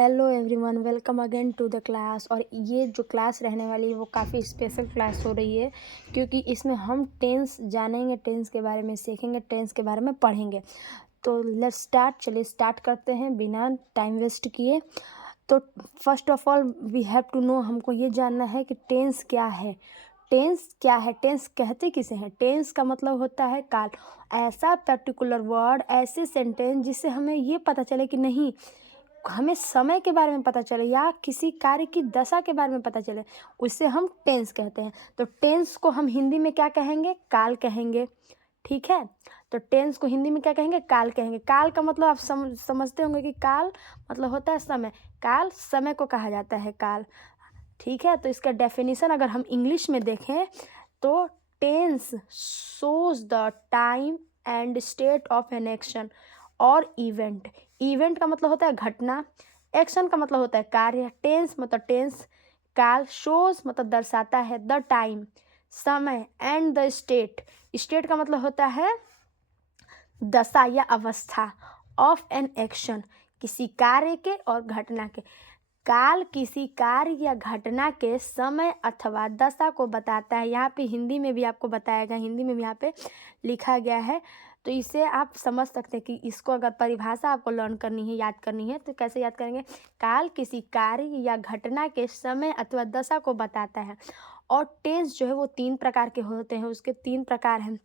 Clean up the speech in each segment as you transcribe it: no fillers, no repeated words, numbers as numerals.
Hello everyone, welcome again to the class. और ये जो क्लास रहने वाली है वो काफ़ी स्पेशल क्लास हो रही है, क्योंकि इसमें हम टेंस जानेंगे, टेंस के बारे में सीखेंगे, टेंस के बारे में पढ़ेंगे। तो लेट्स स्टार्ट। चलिए स्टार्ट करते हैं बिना टाइम वेस्ट किए। तो first of all we have to know, हमको ये जानना है कि टेंस क्या है। टेंस क्या है, टेंस कहते किसे हैं। टेंस का मतलब होता है काल। ऐसा पर्टिकुलर वर्ड, ऐसे सेंटेंस जिससे हमें ये पता चले कि नहीं, हमें समय के बारे में पता चले या किसी कार्य की दशा के बारे में पता चले, उससे हम टेंस कहते हैं। तो टेंस को हम हिंदी में क्या कहेंगे? काल कहेंगे। ठीक है, तो टेंस को हिंदी में क्या कहेंगे? काल कहेंगे। काल का मतलब आप समझते होंगे कि काल मतलब होता है समय। काल समय को कहा जाता है, काल। ठीक है, तो इसका डेफिनेशन अगर हम इंग्लिश में देखें तो tense shows the time and state of an action और इवेंट। इवेंट का मतलब होता है घटना, एक्शन का मतलब होता है कार्य। टेंस मतलब टेंस, काल, शोज मतलब दर्शाता है, द टाइम समय, एंड द स्टेट, स्टेट का मतलब होता है दशा या अवस्था, ऑफ एन एक्शन किसी कार्य के और घटना के। काल किसी कार्य या घटना के समय अथवा दशा को बताता है। यहाँ पे हिंदी में भी आपको बताया गया, हिंदी में भी यहाँ पे लिखा गया है। तो इसे आप समझ सकते हैं कि इसको अगर परिभाषा आपको लर्न करनी है, याद करनी है, तो कैसे याद करेंगे? काल किसी कार्य या घटना के समय अथवा दशा को बताता है। और टेंस जो है वो 3 प्रकार के होते हैं। उसके 3 प्रकार हैं: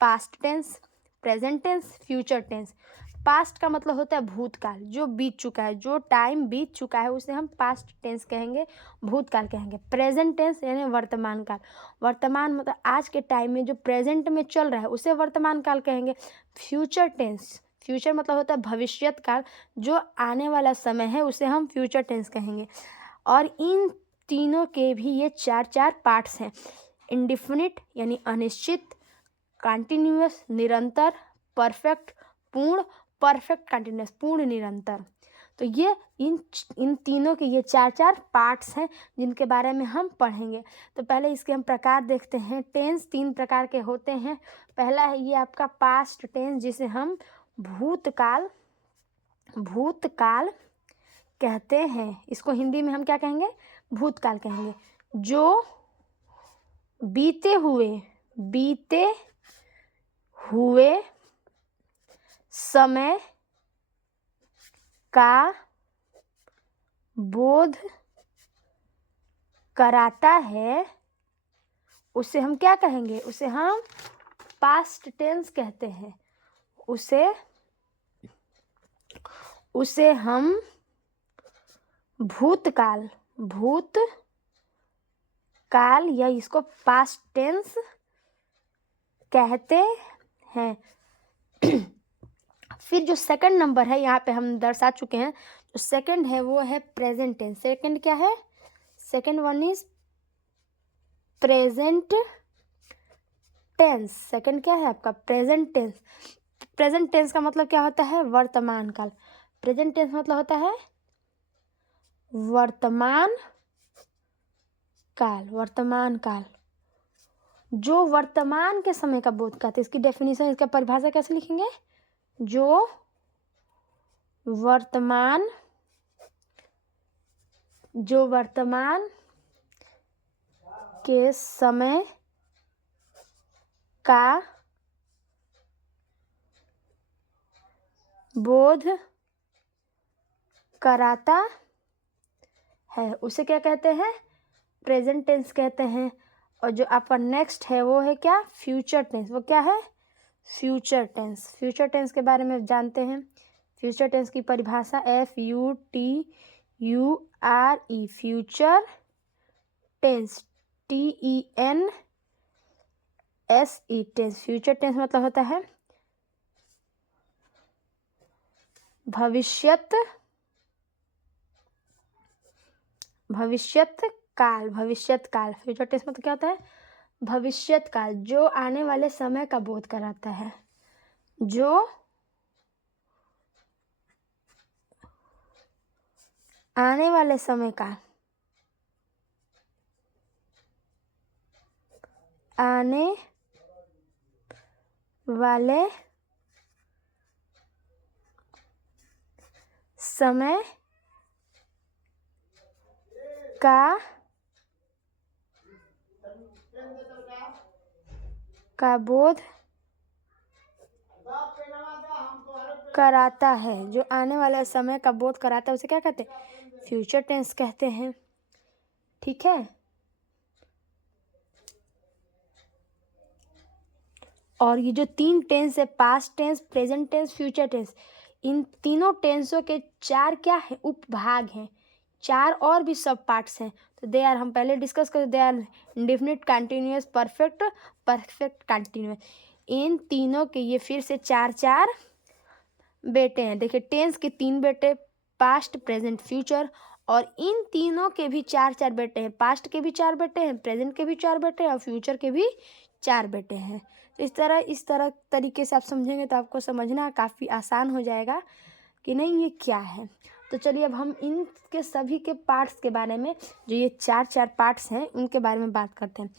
past tense, present tense, future tense. Past का मतलब होता है भूतकाल, जो बीत चुका है, जो टाइम बीत चुका है उसे हम पास्ट टेंस कहेंगे, भूतकाल कहेंगे। प्रेजेंट टेंस यानी वर्तमान काल। वर्तमान मतलब आज के टाइम में जो प्रेजेंट में चल रहा है उसे वर्तमान काल कहेंगे। फ्यूचर टेंस, फ्यूचर मतलब होता है भविष्यत काल, जो आने वाला समय है उसे हम फ्यूचर टेंस कहेंगे। और इन तीनों के भी ये 4 पार्ट्स हैं: इंडिफिनिट यानी अनिश्चित, कंटिन्यूअस निरंतर, परफेक्ट पूर्ण, परफेक्ट कंटिन्यूअस पूर्ण निरंतर। तो ये इन तीनों के ये 4 पार्ट्स हैं जिनके बारे में हम पढ़ेंगे। तो पहले इसके हम प्रकार देखते हैं। टेंस 3 प्रकार के होते हैं। पहला है ये आपका पास्ट टेंस, जिसे हम भूतकाल कहते हैं। इसको हिंदी में हम क्या कहेंगे? भूतकाल कहेंगे। जो बीते हुए समय का बोध कराता है उसे हम क्या कहेंगे? उसे हम पास्ट टेंस कहते हैं। उसे हम भूतकाल या इसको पास्ट टेंस कहते हैं। फिर जो सेकंड नंबर है, यहाँ पे हम दर्शा चुके हैं, जो सेकंड है वो है प्रेजेंट टेंस। सेकंड क्या है? Second one is present tense. Second क्या है आपका? Present tense. प्रेजेंट टेंस का मतलब क्या होता है? वर्तमान काल। प्रेजेंट टेंस मतलब होता है वर्तमान काल, जो वर्तमान के समय का बोध कराते हैं। इसकी डेफिनेशन, इसका परिभाषा कैसे लिखेंगे? जो वर्तमान के समय का बोध कराता है उसे क्या कहते हैं? प्रेजेंट टेंस कहते हैं। और जो आपका नेक्स्ट है वो है क्या? Future tense. वो क्या है? Future tense. फ्यूचर टेंस के बारे में जानते हैं। फ्यूचर टेंस की परिभाषा FUTURE, future tense, TENSE tense. Future tense मतलब होता है भविष्यत काल। फ्यूचर टेंस मतलब क्या होता है? भविष्यत काल, जो आने वाले समय का बोध कराता है। जो आने वाले समय का का बोध कराता है, जो आने वाले समय का बोध कराता है उसे क्या कहते हैं? फ्यूचर टेंस कहते हैं। ठीक है। और ये जो 3 टेंस है, past tense, present tense, future tense, इन तीनों टेंसों के 4 क्या है? उपभाग हैं। 4 और भी सब पार्ट्स हैं। तो दे आर, हम पहले डिस्कस कर, they are indefinite, continuous, perfect, perfect continuous. इन तीनों के ये फिर से 4 बेटे हैं। देखिए, टेंस के 3 बेटे, पास्ट, प्रेजेंट, फ्यूचर, और इन तीनों के भी 4 बेटे हैं। पास्ट के भी 4 बेटे हैं, प्रेजेंट के भी 4 बेटे हैं, और फ्यूचर के भी 4 बेटे हैं। तो इस तरह तरीके से आप समझेंगे तो आपको समझना काफ़ी आसान हो जाएगा कि नहीं ये क्या है। तो चलिए अब हम इनके सभी के पार्ट्स के बारे में, जो ये 4 पार्ट्स हैं, उनके बारे में बात करते हैं।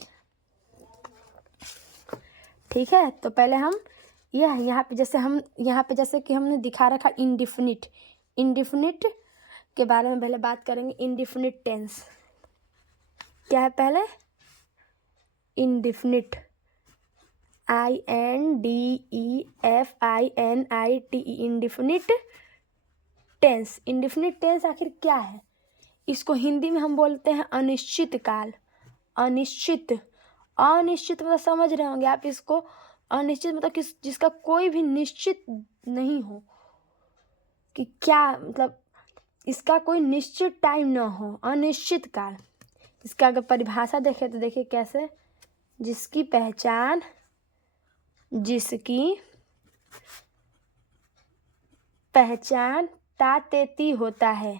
ठीक है। तो पहले हम यहाँ पे जैसे कि हमने दिखा रखा इंडिफिनिट के बारे में पहले बात करेंगे। इंडिफिनिट टेंस क्या है? पहले indefinite, INDEFINIT, indefinite tense. Indefinite tense आखिर क्या है? इसको हिंदी में हम बोलते हैं अनिश्चित काल। अनिश्चित मतलब समझ रहे होंगे आप इसको। अनिश्चित मतलब जिसका कोई भी निश्चित नहीं हो कि क्या, मतलब इसका कोई निश्चित टाइम ना हो, अनिश्चित काल। इसका अगर परिभाषा देखें तो देखिए कैसे, जिसकी पहचान तातेती होता है।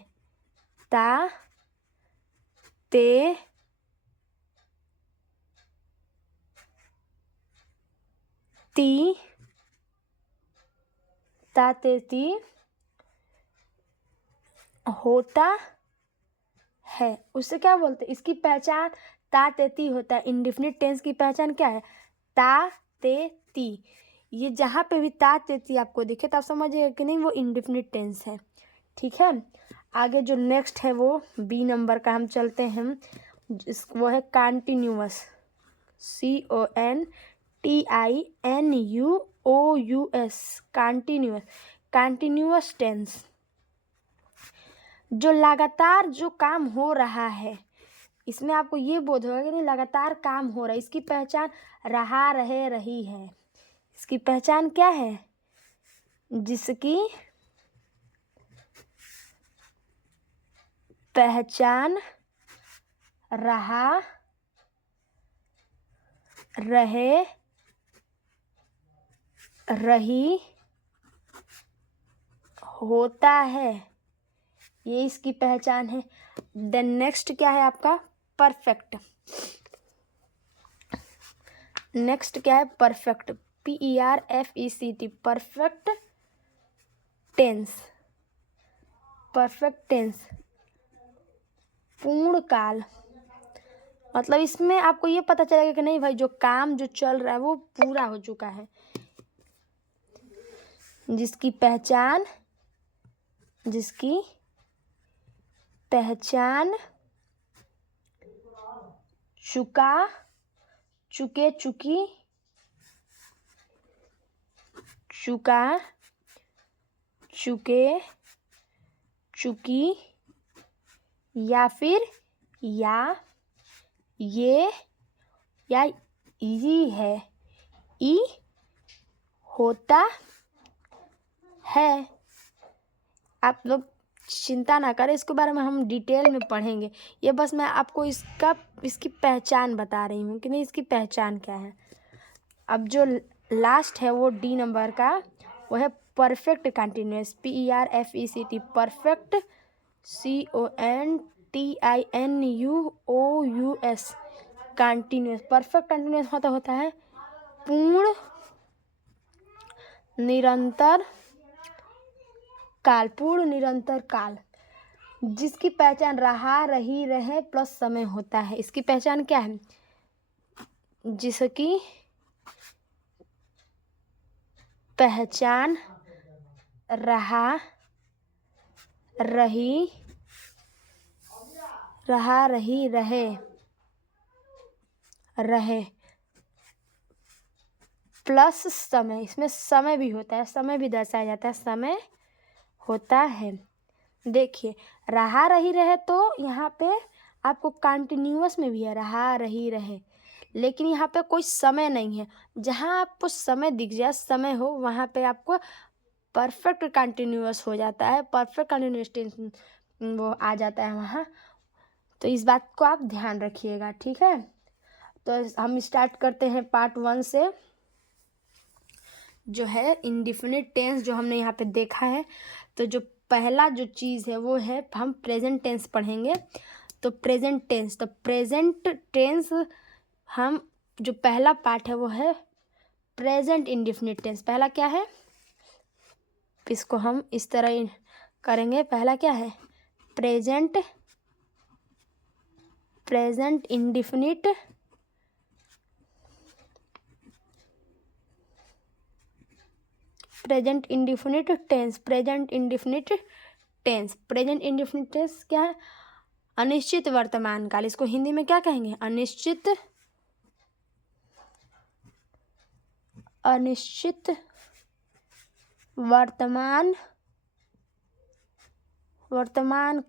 तातेती होता है, उससे क्या बोलते हैं? इसकी पहचान तातेती होता है। इंडिफिनिट टेंस की पहचान क्या है? तातेती। ये जहाँ पे भी तातेती आपको दिखे तो आप समझिएगा कि नहीं वो इंडिफिनिट टेंस है। ठीक है। आगे जो नेक्स्ट है वो बी नंबर का हम चलते हैं, वो है कंटिन्यूअस, CONTINUOUS, कंटिन्यूअस टेंस। जो लगातार जो काम हो रहा है, इसमें आपको ये बोध होगा कि नहीं लगातार काम हो रहा है। इसकी पहचान रही है। इसकी पहचान क्या है? जिसकी पहचान रही होता है, ये इसकी पहचान है। देन नेक्स्ट क्या है आपका? परफेक्ट। नेक्स्ट क्या है? Perfect, PERFECT, perfect tense. Perfect tense पूर्ण काल, मतलब इसमें आपको ये पता चलेगा कि नहीं भाई जो काम जो चल रहा है वो पूरा हो चुका है। जिसकी पहचान चुकी या फिर ये है, होता है। आप लोग चिंता ना करें, इसके बारे में हम डिटेल में पढ़ेंगे। ये बस मैं आपको इसकी पहचान बता रही हूँ कि नहीं इसकी पहचान क्या है। अब जो लास्ट है वो डी नंबर का, वो है perfect continuous, PERFECT, perfect CONTINUOUS, continuous. Perfect continuous होता है पूर्ण निरंतर काल, जिसकी पहचान रही रहे प्लस समय होता है। इसकी पहचान क्या है? जिसकी पहचान रहा रही रहे रहे प्लस समय, इसमें समय भी होता है, समय भी दर्शाया जाता है, समय होता है। देखिए रहा रही रहे तो यहाँ पे आपको कंटिन्यूअस में भी है रहा रही रहे, लेकिन यहाँ पे कोई समय नहीं है। जहाँ आपको समय दिख जाए, समय हो, वहाँ पे आपको परफेक्ट कंटिन्यूअस हो जाता है, परफेक्ट कंटिन्यूअस टेंस वो आ जाता है वहाँ। तो इस बात को आप ध्यान रखिएगा, ठीक है। तो हम स्टार्ट करते हैं पार्ट 1 से, जो है इंडिफिनिट टेंस जो हमने यहाँ पे देखा है। तो जो पहला जो चीज़ है वो है हम प्रेजेंट टेंस पढ़ेंगे। तो प्रेजेंट टेंस, तो प्रेजेंट टेंस हम जो पहला पार्ट है वो है प्रेजेंट इंडिफिनिट टेंस। पहला क्या है, इसको हम इस तरह करेंगे। पहला क्या है, present indefinite present indefinite tense. Present indefinite tense, present indefinite tense क्या है, अनिश्चित वर्तमान काल। इसको हिंदी में क्या कहेंगे, अनिश्चित वर्तमान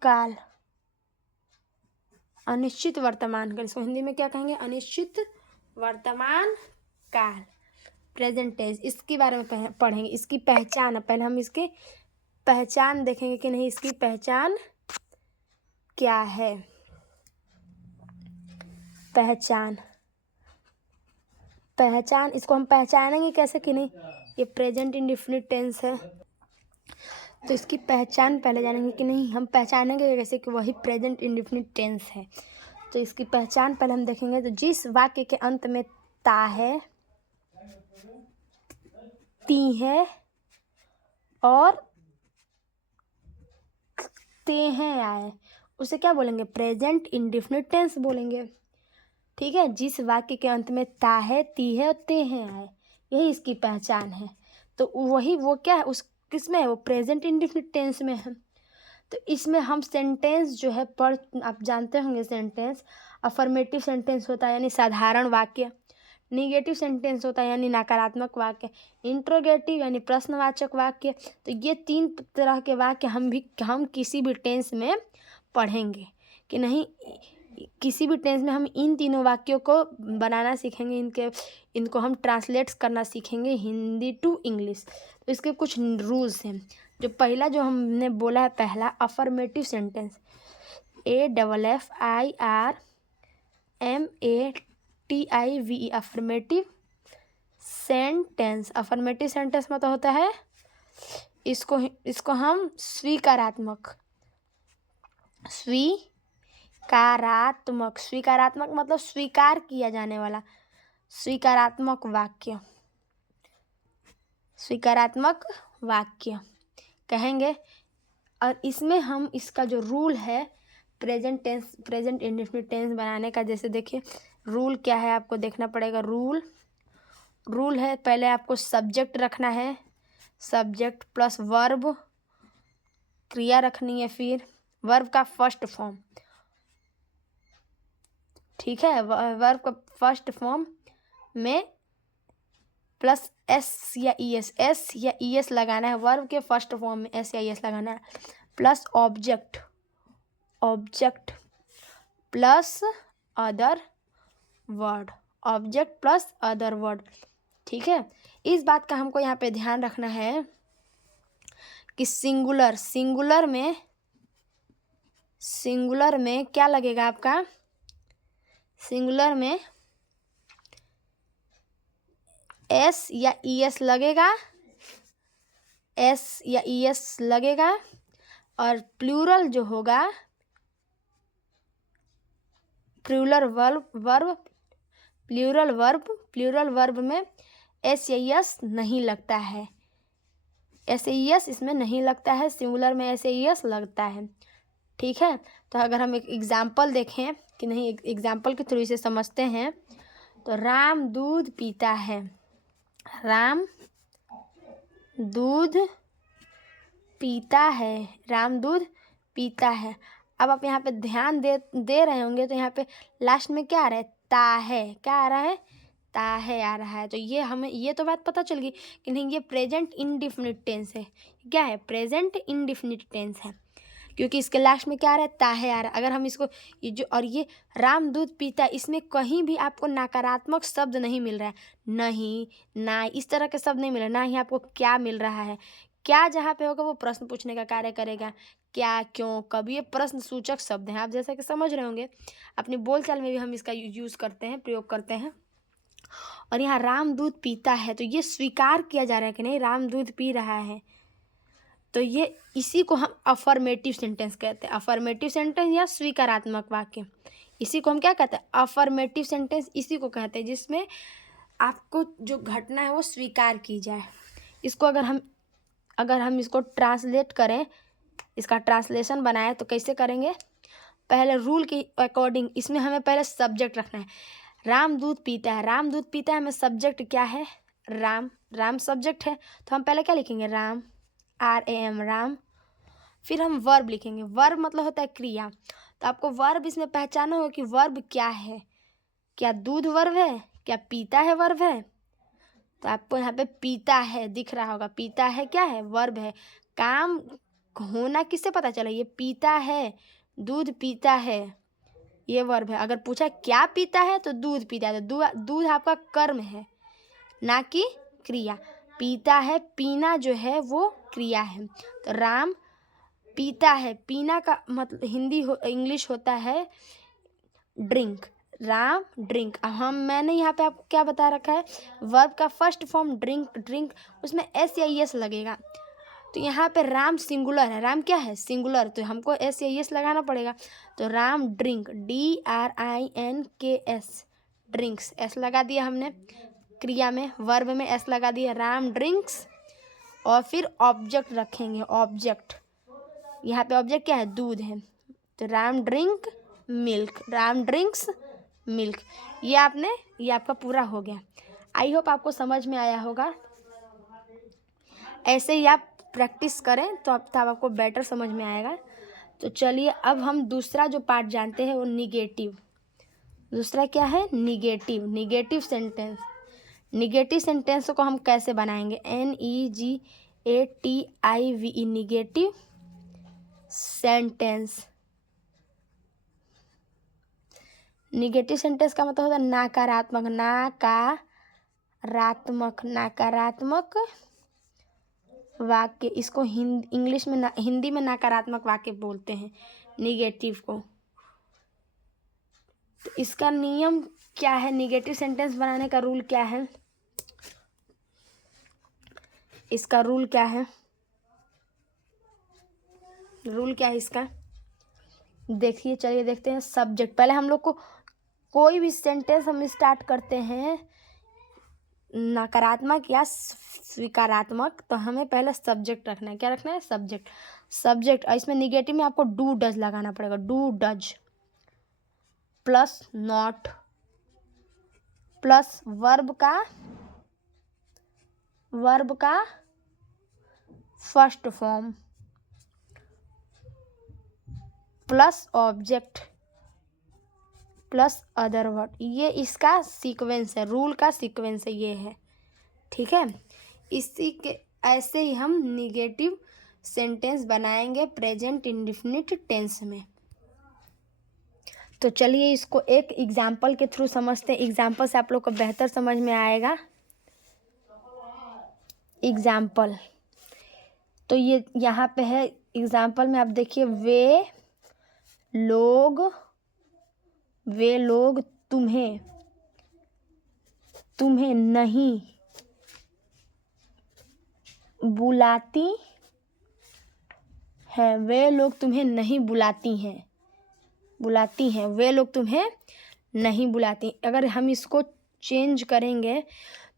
काल। अनिश्चित वर्तमान काल, इसको हिंदी में क्या कहेंगे, अनिश्चित वर्तमान काल, प्रेजेंट टेंस। इसके बारे में पढ़ेंगे, इसकी पहचान। पहले हम इसकी पहचान देखेंगे कि नहीं, इसकी पहचान क्या है। पहचान इसको हम पहचानेंगे कैसे कि नहीं, ये प्रेजेंट इंडिफिनिट टेंस है, तो इसकी पहचान पहले जानेंगे कि नहीं, हम पहचानेंगे कैसे कि वही प्रेजेंट इंडिफिनिट टेंस है। तो इसकी पहचान पहले हम देखेंगे। तो जिस वाक्य के अंत में ता है, ती है और ते हैं आए, उसे क्या बोलेंगे, प्रेजेंट इंडिफिनिट टेंस बोलेंगे, ठीक है। जिस वाक्य के अंत में ता है, ती है और ते हैं आए, यही इसकी पहचान है। तो वही वो क्या है, उस किसमें है, वो प्रेजेंट इंडिफिनिट टेंस में है। तो इसमें हम सेंटेंस जो है आप जानते होंगे, सेंटेंस अफर्मेटिव सेंटेंस होता है यानी साधारण वाक्य, निगेटिव सेंटेंस होता है यानी नकारात्मक वाक्य, इंट्रोगेटिव यानी प्रश्नवाचक वाक्य। तो ये 3 तरह के वाक्य हम किसी भी टेंस में पढ़ेंगे कि नहीं, किसी भी टेंस में हम इन तीनों वाक्यों को बनाना सीखेंगे, इनको हम ट्रांसलेट करना सीखेंगे हिंदी टू इंग्लिश। तो इसके कुछ रूल्स हैं। जो पहला जो हमने बोला है, पहला affirmative sentence, AFFIRMATIVE, affirmative sentence. Affirmative sentence मतलब होता है, इसको हम स्वीकारात्मक मतलब स्वीकार किया जाने वाला, सकारात्मक वाक्य कहेंगे। और इसमें हम इसका जो रूल है प्रेजेंट इंडिफिनिट टेंस बनाने का, जैसे देखिए रूल क्या है, आपको देखना पड़ेगा। रूल है, पहले आपको सब्जेक्ट रखना है, सब्जेक्ट प्लस वर्ब, क्रिया रखनी है, फिर वर्ब का फर्स्ट फॉर्म, ठीक है। वर्ब का फर्स्ट फॉर्म में प्लस एस या ई एस लगाना है, वर्ब के फर्स्ट फॉर्म में एस या ई एस लगाना है, plus object plus other word, ठीक है। इस बात का हमको यहाँ पे ध्यान रखना है कि सिंगुलर में क्या लगेगा आपका, सिंगुलर में एस या ई एस लगेगा, और प्लूरल जो होगा, प्लूरल वर्ब में एस या ई एस नहीं लगता है, एस ई एस इसमें नहीं लगता है, सिंगुलर में एस ई एस लगता है, ठीक है। तो अगर हम एक एग्जाम्पल देखें कि नहीं, एक एग्जाम्पल के थ्रू इसे समझते हैं। तो राम दूध पीता है, राम दूध पीता है। अब आप यहाँ पे ध्यान दे रहे होंगे तो यहाँ पे लास्ट में क्या आ रहा है, ता है, क्या आ रहा है, ता है आ रहा है। तो ये हमें ये तो बात पता चल गई कि नहीं ये प्रेजेंट इंडिफिनिट टेंस है। क्या है, प्रेजेंट इंडिफिनिट टेंस है, क्योंकि इसके लास्ट में क्या आ रहा है, ता है आ रहा है। अगर हम इसको ये जो और ये राम दूध पीता, इसमें कहीं भी आपको नकारात्मक शब्द नहीं मिल रहा है, नहीं ना इस तरह के शब्द नहीं मिल रहे, ना ही आपको क्या मिल रहा है। क्या जहाँ पे होगा वो प्रश्न पूछने का कार्य करेगा, क्या, क्यों, कब, ये प्रश्न सूचक शब्द हैं। आप जैसा कि समझ रहे होंगे अपनी बोलचाल में भी हम इसका यूज़ करते हैं, प्रयोग करते हैं। और यहाँ राम दूध पीता है तो ये स्वीकार किया जा रहा है कि नहीं राम दूध पी रहा है, तो ये इसी को हम अफर्मेटिव सेंटेंस कहते हैं। अफर्मेटिव सेंटेंस या स्वीकारात्मक वाक्य, इसी को हम क्या कहते हैं, अफर्मेटिव सेंटेंस इसी को कहते हैं जिसमें आपको जो घटना है वो स्वीकार की जाए। इसको अगर हम इसको ट्रांसलेट करें, इसका ट्रांसलेशन बनाए तो कैसे करेंगे, पहले रूल के अकॉर्डिंग इसमें हमें पहले सब्जेक्ट रखना है। राम दूध पीता है, राम दूध पीता है में सब्जेक्ट क्या है, राम, राम सब्जेक्ट है, तो हम पहले क्या लिखेंगे, राम, RAM, राम। फिर हम वर्ब लिखेंगे, वर्ब मतलब होता है क्रिया। तो आपको वर्ब इसमें पहचाना होगा कि वर्ब क्या है, क्या दूध वर्ब है, क्या पीता है वर्ब है। तो आपको यहाँ पे पीता है दिख रहा होगा, पीता है क्या है, वर्ब है। काम होना किससे पता चला, ये पीता है, दूध पीता है, ये वर्ब है। अगर पूछा क्या पीता है तो दूध पीता है, तो दूध आपका कर्म है ना कि क्रिया। पीता है, पीना जो है वो क्रिया है। तो राम पीता है, पीना का मतलब इंग्लिश होता है ड्रिंक, राम ड्रिंक। मैंने यहाँ पे आपको क्या बता रखा है, वर्ब का फर्स्ट फॉर्म ड्रिंक, ड्रिंक उसमें S या ES लगेगा। तो यहाँ पे राम सिंगुलर है, राम क्या है, सिंगुलर, तो हमको S या ES लगाना पड़ेगा। तो Ram drink, DRINKS, drinks, S लगा दिया हमने क्रिया में, वर्ब में S लगा दिया, राम ड्रिंक्स। और फिर ऑब्जेक्ट रखेंगे, ऑब्जेक्ट, यहाँ पे ऑब्जेक्ट क्या है, दूध है। तो Ram drink milk, Ram drinks milk. ये आपका पूरा हो गया। आई होप आपको समझ में आया होगा। ऐसे ही आप प्रैक्टिस करें तो तब आपको बेटर समझ में आएगा। तो चलिए अब हम दूसरा जो पार्ट जानते हैं वो निगेटिव। दूसरा क्या है, negative, negative sentence. Negative sentence को हम कैसे बनाएंगे, NEGATIVE, negative sentence. Negative sentence का मतलब होता है नकारात्मक, नकारात्मक वाक्य। इसको इंग्लिश में हिंदी में नकारात्मक वाक्य बोलते हैं निगेटिव को। तो इसका नियम क्या है, निगेटिव सेंटेंस बनाने का रूल क्या है, इसका रूल क्या है, रूल क्या है इसका, देखिए चलिए देखते हैं। सब्जेक्ट, पहले हम लोग को कोई भी सेंटेंस हम स्टार्ट करते हैं नकारात्मक या स्वीकारात्मक, तो हमें पहले सब्जेक्ट रखना है। क्या रखना है, सब्जेक्ट, सब्जेक्ट। और इसमें निगेटिव में आपको डू डज लगाना पड़ेगा, do does plus not plus verb का first form plus object plus other word. ये इसका सीक्वेंस है, रूल का सीक्वेंस है, ये है, ठीक है। इसी के ऐसे ही हम निगेटिव सेंटेंस बनाएंगे प्रेजेंट इंडेफिनिट टेंस में। तो चलिए इसको एक एग्जाम्पल के थ्रू समझते हैं, एग्जाम्पल से आप लोग को बेहतर समझ में आएगा। एग्जाम्पल, तो ये यहाँ पे है एग्जाम्पल में, आप देखिए, वे लोग तुम्हें नहीं बुलाती है, वे लोग तुम्हें नहीं बुलाती हैं, वे लोग तुम्हें नहीं बुलाती। अगर हम इसको चेंज करेंगे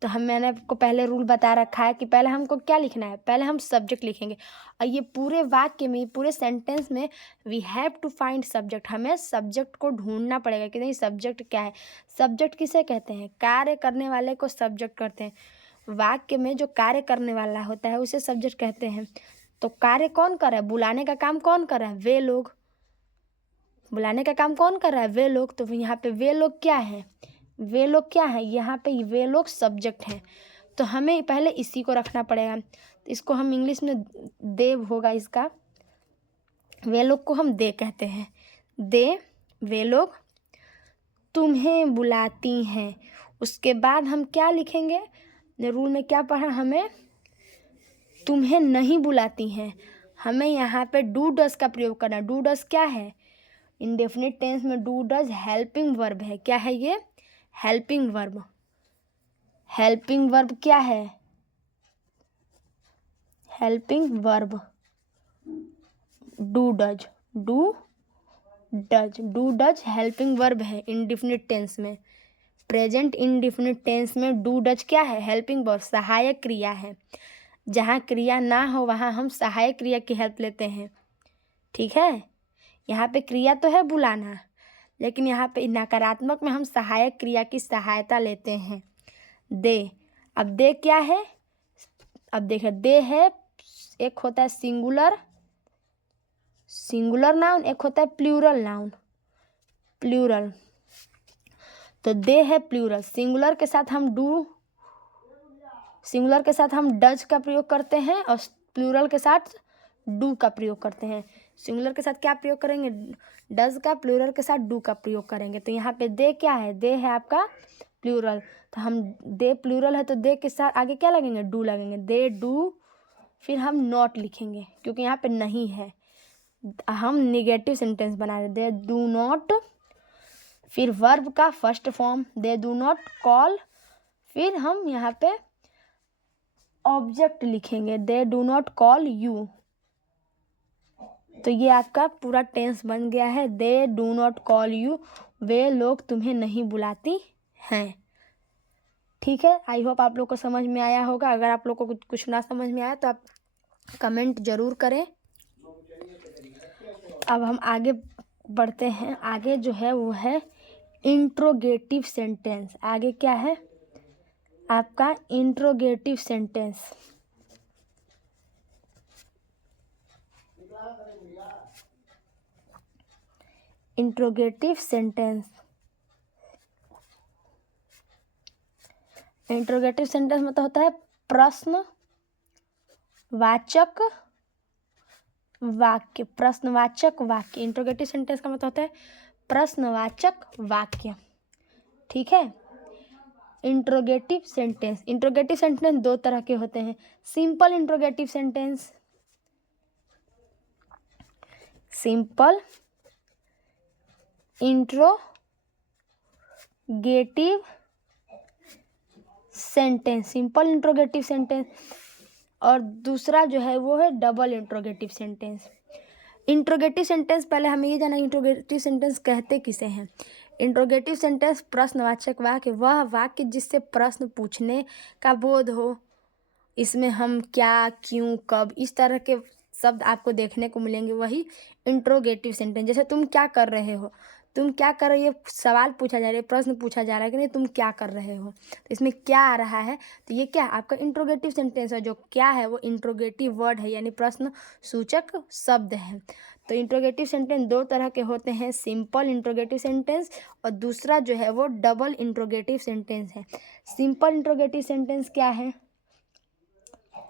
तो मैंने आपको पहले रूल बता रखा है कि पहले हमको क्या लिखना है, पहले हम सब्जेक्ट लिखेंगे। और ये पूरे वाक्य में, पूरे सेंटेंस में we have to find subject, हमें सब्जेक्ट को ढूंढना पड़ेगा कि नहीं सब्जेक्ट क्या है। सब्जेक्ट किसे कहते हैं, कार्य करने वाले को सब्जेक्ट कहते हैं। वाक्य में जो कार्य करने वाला होता है उसे सब्जेक्ट कहते हैं। तो कार्य कौन कर रहा है, बुलाने का काम कौन कर रहा है, वे लोग। बुलाने का काम कौन कर रहा है? वे लोग। तो यहाँ पे वे लोग क्या है? वे लोग क्या है? यहाँ पे वे लोग सब्जेक्ट हैं, तो हमें पहले इसी को रखना पड़ेगा। तो इसको हम इंग्लिश में दे होगा इसका। वे लोग को हम दे कहते हैं। दे, वे लोग तुम्हें बुलाती हैं। उसके बाद हम क्या लिखेंगे? रूल में क्या पढ़ा हमें? तुम्हें नहीं बुलाती हैं। हमें यहाँ पे डू डज का प्रयोग करना। डू डज क्या है? इंडेफिनिट टेंस में डू डज हेल्पिंग वर्ब है। क्या है ये? Helping verb. हेल्पिंग वर्ब क्या है? Helping verb do does. Do does helping verb है इंडेफिनिट टेंस में। प्रेजेंट इंडेफिनिट टेंस में डू डज क्या है? हेल्पिंग वर्ब, सहायक क्रिया है। जहाँ क्रिया ना हो वहाँ हम सहायक क्रिया की हेल्प लेते हैं। ठीक है, यहाँ पे क्रिया तो है बुलाना, लेकिन यहाँ पे नकारात्मक में हम सहायक क्रिया की सहायता लेते हैं। दे, अब दे क्या है? अब देखिए, दे है, एक होता है सिंगुलर नाउन, एक होता है प्लूरल नाउन। प्लूरल, तो दे है प्लूरल। सिंगुलर के साथ हम डज का प्रयोग करते हैं और प्लूरल के साथ डू का प्रयोग करते हैं। सिंगुलर के साथ क्या प्रयोग करेंगे? डज का। प्लूरल के साथ डू का प्रयोग करेंगे। तो यहाँ पे दे क्या है? दे है आपका प्लूरल, तो हम दे प्लूरल है तो दे के साथ आगे क्या लगेंगे? डू लगेंगे। दे डू, फिर हम नॉट लिखेंगे क्योंकि यहाँ पे नहीं है, हम निगेटिव सेंटेंस बना रहे। दे डू नॉट, फिर वर्ब का first form they do not call, फिर हम यहाँ पे ऑब्जेक्ट लिखेंगे। They do not call you. तो ये आपका पूरा टेंस बन गया है। They do not call you, वे लोग तुम्हें नहीं बुलाती हैं। ठीक है, आई होप आप लोग को समझ में आया होगा। अगर आप लोग को कुछ ना समझ में आया तो आप कमेंट जरूर करें। अब हम आगे बढ़ते हैं। आगे जो है वो है इंट्रोगेटिव सेंटेंस। आगे क्या है आपका? Interrogative sentence. Interrogative sentence, interrogative sentence मतलब होता है प्रश्नवाचक वाक्य। प्रश्नवाचक वाक्य, इंट्रोगेटिव सेंटेंस का मतलब होता है प्रश्नवाचक वाक्य। ठीक है, इंट्रोगेटिव सेंटेंस दो तरह के होते हैं। Simple interrogative sentence, simple interrogative sentence, और दूसरा जो है वो है double interrogative sentence. Interrogative sentence, पहले हमें ये जाना इंट्रोगेटिव सेंटेंस कहते किसे हैं। इंट्रोगेटिव सेंटेंस प्रश्नवाचक वाक्य, वह वाक्य जिससे प्रश्न पूछने का बोध हो। इसमें हम क्या, क्यों, कब, इस तरह के शब्द आपको देखने को मिलेंगे, वही इंट्रोगेटिव सेंटेंस। जैसे तुम क्या कर रहे हो, तुम क्या कर रही हो, सवाल पूछा जा रहा है, प्रश्न पूछा जा रहा है कि नहीं, तुम क्या कर रहे हो, तो इसमें क्या आ रहा है, तो ये क्या आपका इंट्रोगेटिव सेंटेंस है। जो क्या है वो इंट्रोगेटिव वर्ड है, यानी प्रश्न सूचक शब्द है। तो इंट्रोगेटिव सेंटेंस दो तरह के होते हैं, सिंपल इंट्रोगेटिव सेंटेंस और दूसरा जो है वो डबल इंट्रोगेटिव सेंटेंस है। सिंपल इंट्रोगेटिव सेंटेंस क्या है,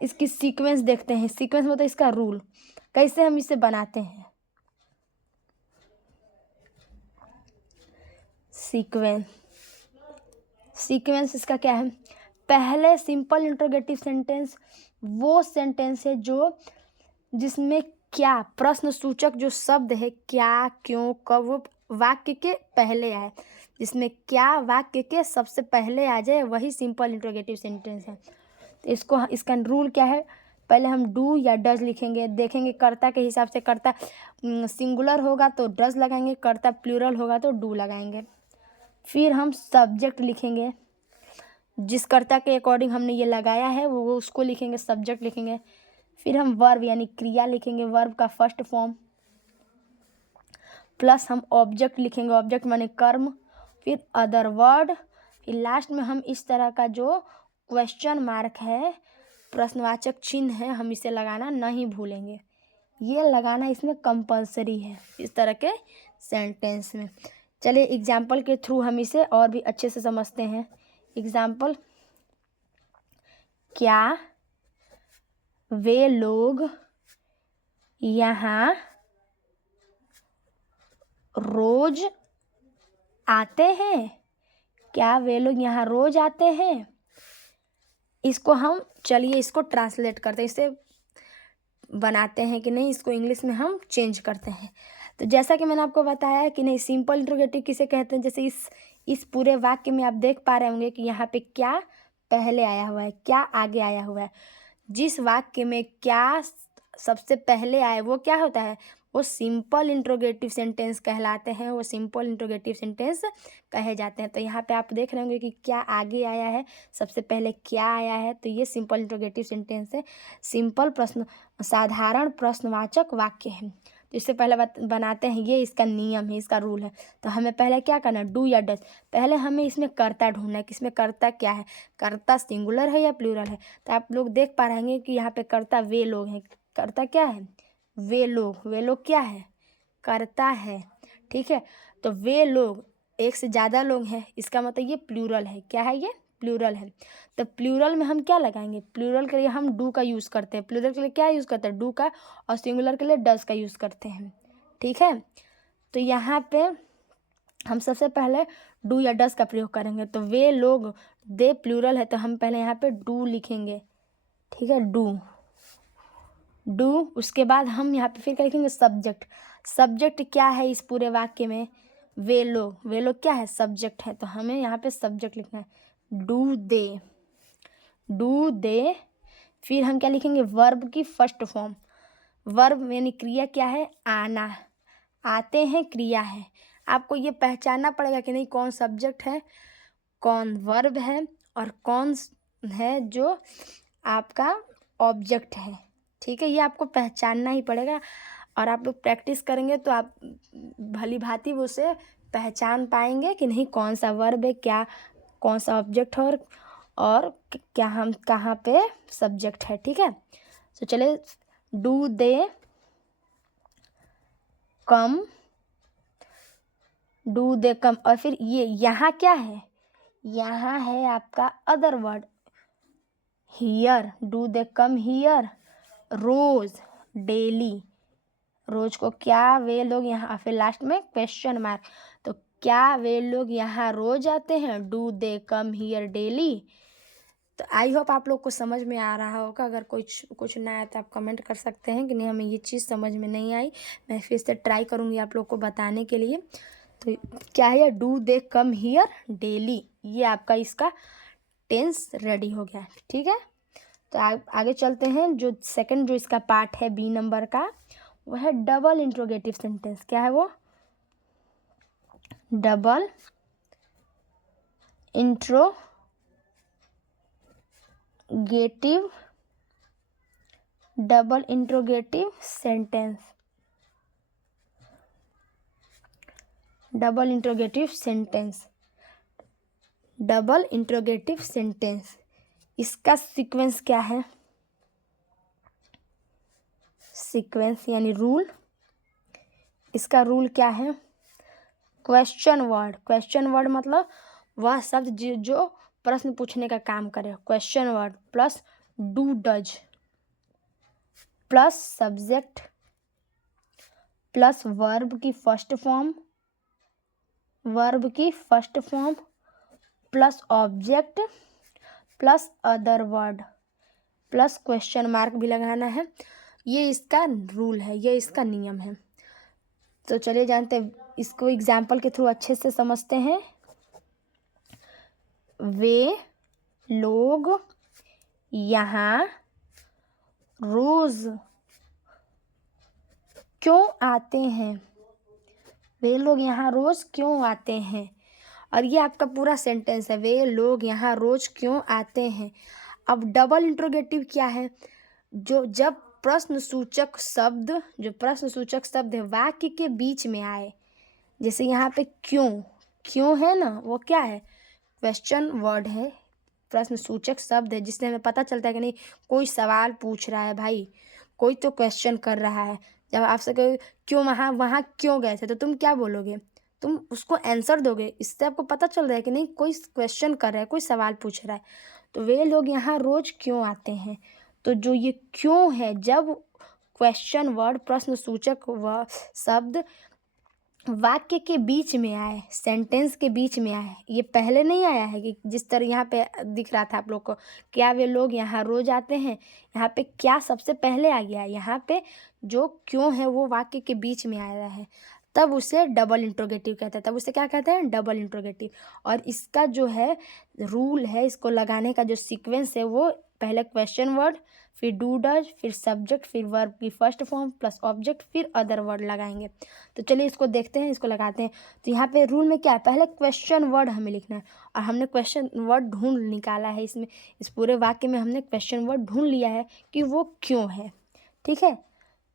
इसकी सीक्वेंस देखते हैं। सीक्वेंस मतलब इसका रूल, कैसे हम इसे बनाते हैं। सीक्वेंस इसका क्या है? पहले सिंपल इंट्रोगेटिव सेंटेंस वो सेंटेंस है जिसमें क्या प्रश्न सूचक जो शब्द है, क्या, क्यों, कब, वो वाक्य के पहले आए। जिसमें क्या वाक्य के सबसे पहले आ जाए वही सिंपल इंट्रोगेटिव सेंटेंस है। तो इसका रूल क्या है? पहले हम डू या डज लिखेंगे, देखेंगे कर्ता के हिसाब से। कर्ता सिंगुलर होगा तो डज लगाएंगे, कर्ता प्लूरल होगा तो डू लगाएंगे। फिर हम सब्जेक्ट लिखेंगे, जिस कर्ता के अकॉर्डिंग हमने ये लगाया है वो उसको लिखेंगे, सब्जेक्ट लिखेंगे। फिर हम वर्ब यानी क्रिया लिखेंगे, वर्ब का फर्स्ट फॉर्म, प्लस हम ऑब्जेक्ट लिखेंगे, ऑब्जेक्ट माने कर्म, फिर अदर वर्ड, फिर लास्ट में हम इस तरह का जो क्वेश्चन मार्क है, प्रश्नवाचक चिन्ह है, हम इसे लगाना नहीं भूलेंगे। ये लगाना इसमें कंपलसरी है इस तरह के सेंटेंस में। चलिए एग्जाम्पल के थ्रू हम इसे और भी अच्छे से समझते हैं। एग्जाम्पल, क्या वे लोग यहाँ रोज आते हैं? क्या वे लोग यहाँ रोज आते हैं? इसको हम चलिए इसको ट्रांसलेट करते हैं, इसे बनाते हैं कि नहीं, इसको इंग्लिश में हम चेंज करते हैं। तो जैसा कि मैंने आपको बताया कि नहीं, सिंपल इंट्रोगेटिव किसे कहते हैं, जैसे इस पूरे वाक्य में आप देख पा रहे होंगे कि यहाँ पे क्या पहले आया हुआ है, क्या आगे आया हुआ है। जिस वाक्य में क्या सबसे पहले आए वो क्या होता है, वो सिंपल इंट्रोगेटिव सेंटेंस कहलाते हैं, वो सिंपल इंट्रोगेटिव सेंटेंस कहे जाते हैं। तो यहाँ पे आप देख रहे होंगे कि क्या आगे आया है, सबसे पहले क्या आया है, तो ये सिंपल इंट्रोगेटिव सेंटेंस है। सिंपल प्रश्न, साधारण प्रश्नवाचक वाक्य है। तो इससे पहले बनाते हैं, ये इसका नियम है, इसका रूल है। तो हमें पहले क्या करना है, डू या डज। पहले हमें इसमें कर्ता ढूंढना है कि इसमें कर्ता क्या है, कर्ता सिंगुलर है या प्लूरल है। तो आप लोग देख पा रहे हैं कि यहाँ पे कर्ता वे लोग हैं। कर्ता क्या है, वे लोग। वे लोग क्या है, कर्ता है। ठीक है, तो वे लोग एक से ज़्यादा लोग हैं, इसका मतलब ये प्लूरल है। क्या है, ये प्लूरल है। तो प्लूरल में हम क्या लगाएंगे, प्लूरल के लिए हम डू का यूज़ करते हैं। प्लूरल के लिए क्या यूज़ करते हैं, डू का, और सिंगुलर के लिए डज का यूज़ करते हैं। ठीक है, तो यहाँ पे हम सबसे पहले डू या डज का प्रयोग करेंगे। तो वे लोग, दे प्लूरल है, तो हम पहले यहाँ पे डू लिखेंगे। ठीक है, डू डू। उसके बाद हम यहाँ पे फिर क्या लिखेंगे, सब्जेक्ट। सब्जेक्ट क्या है इस पूरे वाक्य में, वे लोग। वे लोग क्या है, सब्जेक्ट है, तो हमें यहाँ पे सब्जेक्ट लिखना है, डू दे। Do they. फिर हम क्या लिखेंगे, वर्ब की फर्स्ट फॉर्म। वर्ब यानी क्रिया क्या है, आना। आते हैं क्रिया है। आपको ये पहचानना पड़ेगा कि नहीं, कौन सब्जेक्ट है, कौन वर्ब है, और कौन है जो आपका ऑब्जेक्ट है। ठीक है, ये आपको पहचानना ही पड़ेगा, और आप लोग प्रैक्टिस करेंगे तो आप भली भांति उसे पहचान पाएंगे कि नहीं, कौन सा वर्ब है, क्या कौन सा ऑब्जेक्ट है, और क्या हम कहाँ पे सब्जेक्ट है। ठीक है, तो चले, do they come, do they कम। और फिर ये यहाँ क्या है, यहाँ है आपका other word, here. Do they come here, रोज, डेली। रोज को क्या वे लोग यहाँ, फिर लास्ट में क्वेश्चन मार्क। तो क्या वे लोग यहाँ रोज आते हैं, do they come here daily. तो आई होप आप लोग को समझ में आ रहा होगा। अगर कुछ ना आए तो आप कमेंट कर सकते हैं कि नहीं, हमें ये चीज़ समझ में नहीं आई। मैं फिर से ट्राई करूँगी आप लोग को बताने के लिए। तो क्या है, do they come here daily, ये आपका इसका टेंस रेडी हो गया। ठीक है, तो आगे चलते हैं। जो सेकंड जो इसका पार्ट है बी नंबर का, वो है डबल इंट्रोगेटिव सेंटेंस। क्या है वो, double interrogative, double interrogative sentence. Double interrogative sentence, double interrogative sentence. इसका सीक्वेंस क्या है, सीक्वेंस यानी रूल। इसका रूल क्या है, क्वेश्चन वर्ड। क्वेश्चन वर्ड मतलब वह शब्द जो प्रश्न पूछने का काम करे। Question word plus do does plus subject plus verb की फर्स्ट फॉर्म, वर्ब की first form plus object plus other word plus question mark भी लगाना है। ये इसका रूल है, ये इसका नियम है। तो चलिए जानते हैं, इसको एग्जाम्पल के थ्रू अच्छे से समझते हैं। वे लोग यहाँ रोज क्यों आते हैं, वे लोग यहाँ रोज क्यों आते हैं। और ये आपका पूरा सेंटेंस है, वे लोग यहाँ रोज क्यों आते हैं। अब डबल इंट्रोगेटिव क्या है, जब प्रश्नसूचक शब्द है वाक्य के बीच में आए। जैसे यहाँ पे क्यों है ना, वो क्या है, क्वेश्चन वर्ड है, प्रश्नसूचक शब्द है, जिससे हमें पता चलता है कि नहीं, कोई सवाल पूछ रहा है भाई, कोई तो क्वेश्चन कर रहा है, जब आपसे कहे क्यों वहाँ क्यों गए थे, तो तुम क्या बोलोगे? तुम उसको आंसर दोगे। इससे आपको पता चल रहा है कि नहीं, कोई क्वेश्चन कर रहा है, कोई सवाल पूछ रहा है। तो वे लोग यहाँ रोज क्यों आते हैं? तो जो ये क्यों है, जब क्वेश्चन वर्ड प्रश्नसूचक शब्द वाक्य के बीच में आए, सेंटेंस के बीच में आए, ये पहले नहीं आया है कि जिस तरह यहाँ पे दिख रहा था आप लोग को, क्या वे लोग यहाँ रोज आते हैं, यहाँ पे क्या सबसे पहले आ गया है? यहाँ पे जो क्यों है वो वाक्य के बीच में आया है, तब उसे डबल इंट्रोगेटिव कहते हैं। तब उसे क्या कहते हैं? Double interrogative. और इसका जो है रूल है, इसको लगाने का जो सीक्वेंस है, वो पहले क्वेश्चन वर्ड, फिर डू डज, फिर सब्जेक्ट, फिर वर्ब की फर्स्ट फॉर्म प्लस ऑब्जेक्ट, फिर अदर वर्ड लगाएंगे। तो चलिए इसको देखते हैं, इसको लगाते हैं। तो यहाँ पे रूल में क्या है? पहले क्वेश्चन वर्ड हमें लिखना है, और हमने क्वेश्चन वर्ड ढूंढ निकाला है। इसमें इस पूरे वाक्य में हमने क्वेश्चन वर्ड ढूंढ लिया है कि वो क्यों है। ठीक है,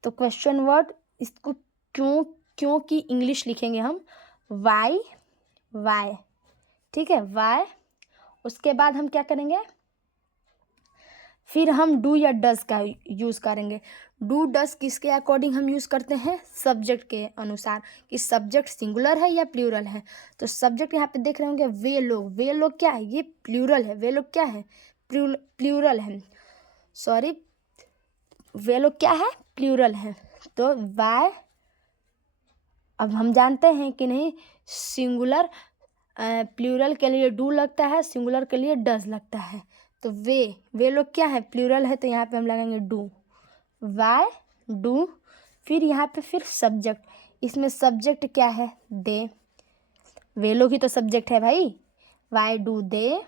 तो क्वेश्चन वर्ड, इसको क्यों की इंग्लिश लिखेंगे हम वाई। ठीक है, वाई। उसके बाद हम क्या करेंगे? फिर हम डू या डज का यूज़ करेंगे। डू डज किसके अकॉर्डिंग हम यूज़ करते हैं? सब्जेक्ट के अनुसार, कि सब्जेक्ट सिंगुलर है या प्लूरल है। तो सब्जेक्ट यहाँ पे देख रहे होंगे वे लोग क्या है? ये प्लूरल है। वे लोग क्या है? प्लूरल है। सॉरी, वे लोग क्या है? प्लूरल है। तो वाई, अब हम जानते हैं कि नहीं, सिंगुलर प्लूरल के लिए डू लगता है, सिंगुलर के लिए डज लगता है। तो वे लोग क्या है? प्लूरल है, तो यहाँ पे हम लगाएंगे डू, वाई डू। फिर यहाँ पे फिर सब्जेक्ट, इसमें सब्जेक्ट क्या है? दे। वे लोग ही तो सब्जेक्ट है भाई, वाई डू दे।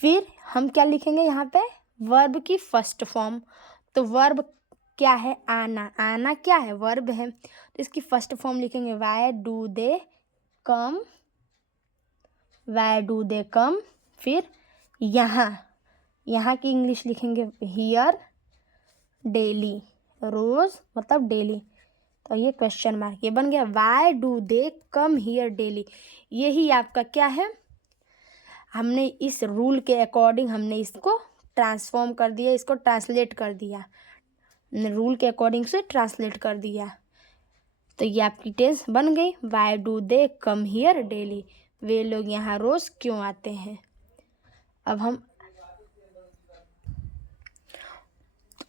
फिर हम क्या लिखेंगे यहाँ पे? वर्ब की फर्स्ट फॉर्म। तो वर्ब क्या है? आना क्या है? वर्ब है। तो इसकी फर्स्ट फॉर्म लिखेंगे why do they come, why do they come. फिर यहाँ की इंग्लिश लिखेंगे हियर डेली, रोज मतलब डेली। तो ये क्वेश्चन मार्क, ये बन गया Y do they come here daily. यही आपका क्या है? हमने इस रूल के अकॉर्डिंग हमने इसको ट्रांसफॉर्म कर दिया, इसको ट्रांसलेट कर दिया, रूल के अकॉर्डिंग से ट्रांसलेट कर दिया। तो ये आपकी टेंस बन गई, why do they come here daily. वे लोग यहाँ रोज क्यों आते हैं। अब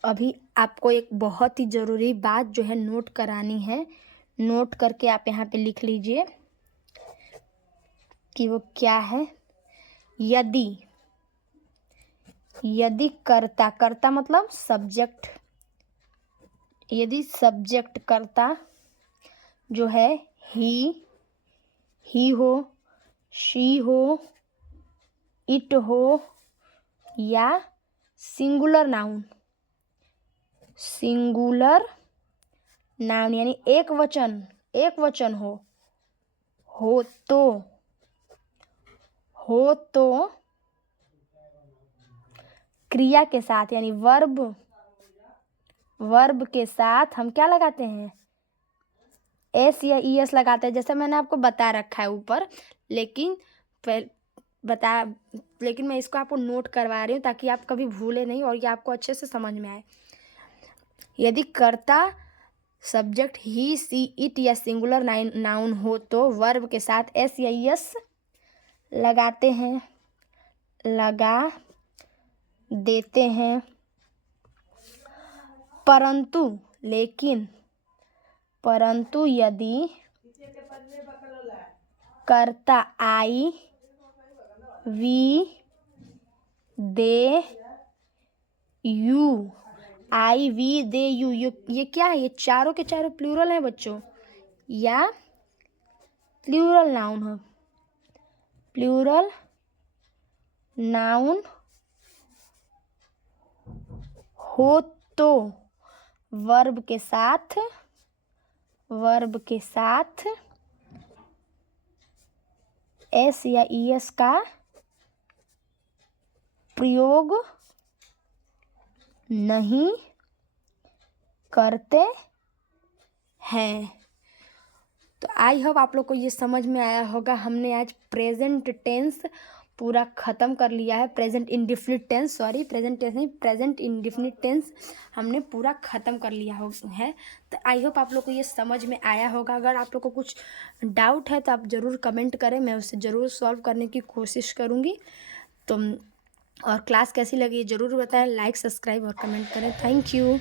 अभी आपको एक बहुत ही ज़रूरी बात जो है नोट करानी है, नोट करके आप यहाँ पे लिख लीजिए कि वो क्या है। यदि कर्ता मतलब सब्जेक्ट, यदि सब्जेक्ट कर्ता जो है ही हो, शी हो, इट हो, या सिंगुलर नाउन यानी एक वचन हो तो क्रिया के साथ, यानी वर्ब के साथ हम क्या लगाते हैं? एस या ईएस लगाते हैं, जैसे मैंने आपको बता रखा है ऊपर। लेकिन मैं इसको आपको नोट करवा रही हूँ ताकि आप कभी भूले नहीं और ये आपको अच्छे से समझ में आए। यदि कर्ता सब्जेक्ट ही, सी, इट या सिंगुलर नाउन हो तो वर्ब के साथ एस या ईएस लगाते हैं, लगा देते हैं। परंतु यदि कर्ता I, we, they, you, I, we, they, you, ये क्या है? ये चारों के चारों प्लूरल हैं बच्चों, या प्लूरल नाउन हो। प्लूरल नाउन हो तो वर्ब के साथ एस या ईएस का प्रयोग नहीं करते हैं। तो आई होप आप लोग को ये समझ में आया होगा। हमने आज प्रेजेंट टेंस पूरा ख़त्म कर लिया है। Present indefinite tense, sorry present tense नहीं, प्रेजेंट इंडेफिनिट टेंस हमने पूरा ख़त्म कर लिया है। तो आई होप आप लोग को ये समझ में आया होगा। अगर आप लोग को कुछ डाउट है तो आप ज़रूर कमेंट करें, मैं उसे ज़रूर सॉल्व करने की कोशिश करूँगी। तो और क्लास कैसी लगी ज़रूर बताएं, लाइक सब्सक्राइब और कमेंट करें। Thank you.